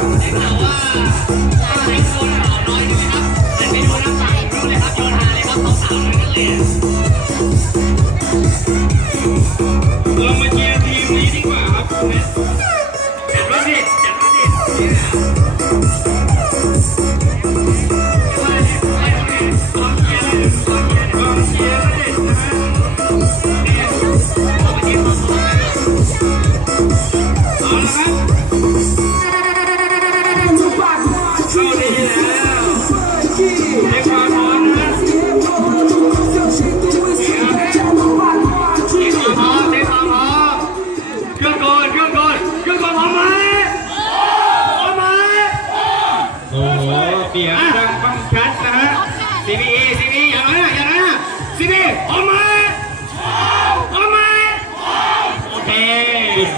ได้ข่าว่าเด็กโดนข่าวน้อยใช่ไหมครับแต่ไปดูน้ำฝั่งรู้เลยครับโยนหาเลยครับสาวๆเลยนักเรียนเรามาเชียร์ทีมนี้ดีกว่าครับคุณเนสจัดมาสิจัดมาสิเนี่ยกองเชียร์เ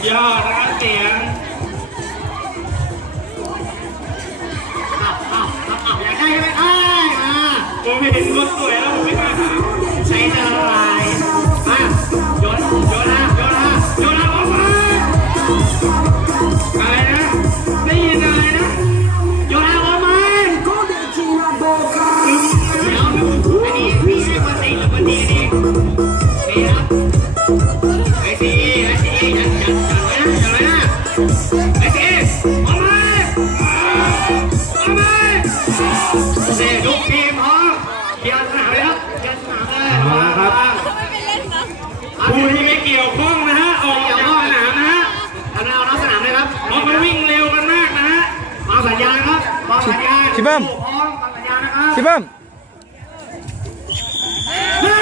ยอดนะครับเสียงอ้าวอ้าวอ้าวอยากได้ใช่ไหมเอ้ยมาผมเห็นคนสวยแล้วผมไม่กล้าถาใช้เท่าไหรมาโยนโยนนะโยนนะโยนนะพร้อมไหมอะไรนะ ได้ยินอะไรนะโยนนะพร้อมไหมลืมเดี๋ยวอันนี้พี่เรียกว่าสีหรือว่าดีดีดีครับ เกี่ยวข้องนะฮะ ออกจากสนามนะฮะทำเอาน้องสนามเลยครับเพราะมันวิ่งเร็วกันมากนะฮะฟังสัญญาณครับฟังสัญญาณพี่เบิ้มพร้อมฟังสัญญาณนะครับพี่เบิ้มเฮ้ยเฮ้ย